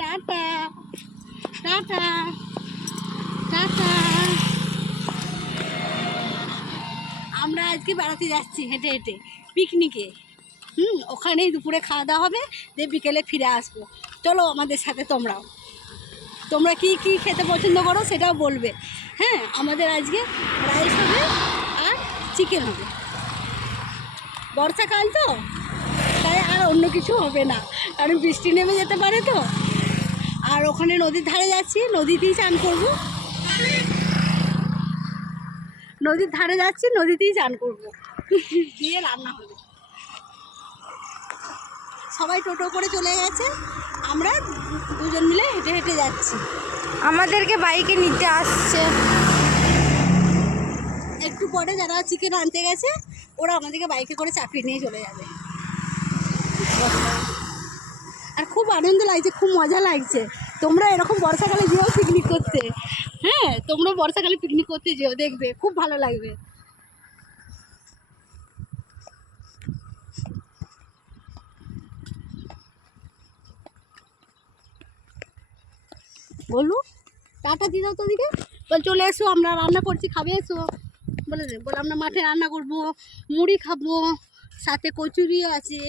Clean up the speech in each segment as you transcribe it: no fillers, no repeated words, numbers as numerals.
Tata tata tata. আমরা আজকে বেড়াতে যাচ্ছি হেঁটে হেঁটে পিকনিকে। ওখানেই দুপুরে খাওয়া দাওয়া হবে, দিয়ে বিকেলে ফিরে আসবো। চলো আমাদের সাথে তোমরাও। তোমরা কি কি খেতে পছন্দ করো সেটাও বলবে। হ্যাঁ, আমাদের আজকে রাইস হবে আর চিকেন হবে। বর্ষাকাল তো, তাই আর অন্য কিছু হবে না, কারণ বৃষ্টি নেমে যেতে পারে তো। আর ওখানে নদীর ধারে যাচ্ছি, নদীতেই চান করবো। নদীর ধারে যাচ্ছি, নদীতেই চান করবো, দিয়ে রান্না হবে। সবাই টোটো করে চলে গেছে, আমরা দুজন মিলে হেঁটে হেঁটে যাচ্ছি। আমাদেরকে বাইকে নিতে আসছে। একটু পরে যারা চিকেন আনতে গেছে ওরা আমাদেরকে বাইকে করে চাপিয়ে নিয়ে চলে যাবে। আর খুব আনন্দ লাগছে, খুব মজা লাগছে। তোমরা এরকম বর্ষাকালে যেও পিকনিক করতে। হ্যাঁ, তোমরা বর্ষাকালে পিকনিক করতে যেও, দেখবে খুব ভালো লাগবে। বলু টাটা দিয়ে দাও তোদিকে। বল চলে এসো, আমরা রান্না করছি, খাবে এসো। বলে আমরা মাঠে রান্না করব, মুড়ি খাবো, সাথে কচুরি আছে।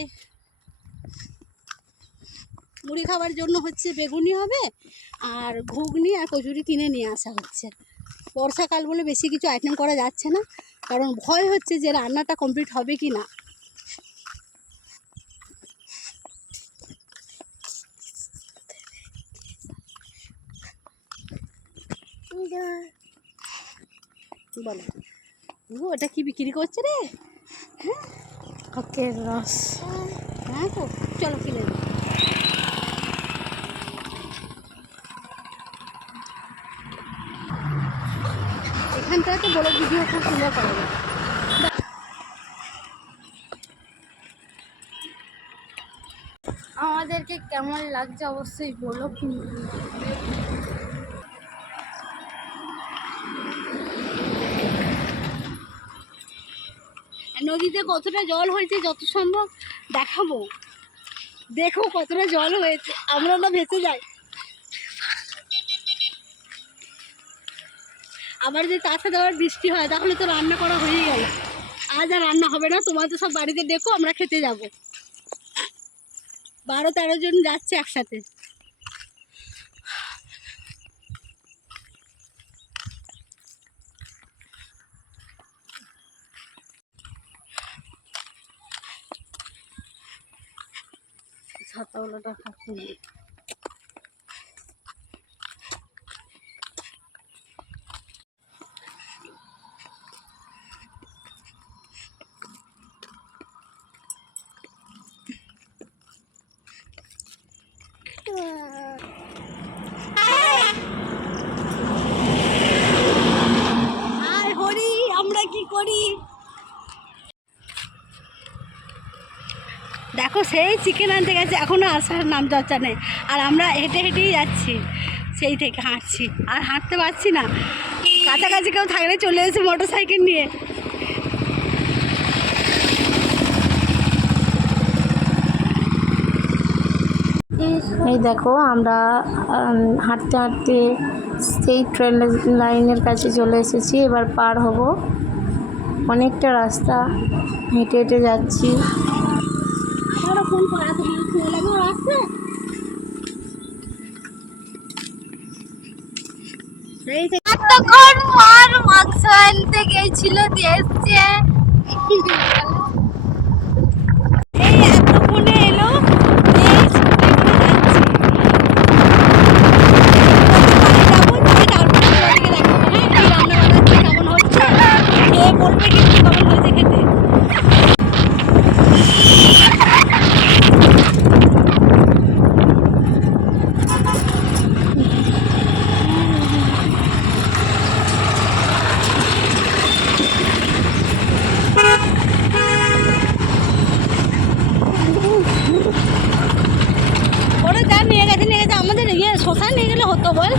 মুড়ি খাবার জন্য হচ্ছে বেগুনি হবে, আর ঘুগনি আর কচুরি কিনে নিয়ে আসা হচ্ছে। বর্ষাকাল বলে বেশি কিছু আইটেম করা যাচ্ছে না, কারণ ভয় হচ্ছে যে রান্নাটা কমপ্লিট হবে কি না। বলো ওটা কি বিক্রি করছে রে? হ্যাঁ, আখের রস। হ্যাঁ তো চলো কিনে নিই। এখানটায় তো বড় ভিডিও খুব সুন্দর করা যায়। আমাদেরকে কেমন লাগছে অবশ্যই বলো। নদীতে কতটা জল হয়েছে যত সম্ভব দেখাবো। দেখো কতটা জল হয়েছে, আমরা না ভেসে যাই। আবার যদি তার সাথে আবার বৃষ্টি হয় তাহলে তো রান্না করা হয়ে গেল। আজ আর রান্না হবে না, তোমার তো সব বাড়িতে দেখো, আমরা খেতে যাব। 12-13 জন যাচ্ছে একসাথে। ছাতাওয়ালাটা খাচ্ছি। আর হরি আমরা কি করি দেখো, সেই চিকেন আনতে গেছে, এখনো আসার নাম চর্চা নেই। আর আমরা হেঁটে হেঁটেই যাচ্ছি, সেই থেকে হাঁটছি, আর হাঁটতে পারছি না। কাছাকাছি কেউ থাকলে চলে এসে মোটর সাইকেল নিয়ে। এই দেখো আমরা হাঁটতে হাঁটতে সেই ট্রেন লাইনের কাছে চলে এসেছি। এবার পার হব, অনেকটা রাস্তা হেঁটে হেঁটে যাচ্ছি। ফোন করে আসছে। এতক্ষণ পর মাংস আনতে গেছিল, দিয়ে এসছে। এই এতক্ষণে এলো। ওরা যা নিয়ে গেছে, আমাদের শ্মশান নিয়ে গেলে হতো বল।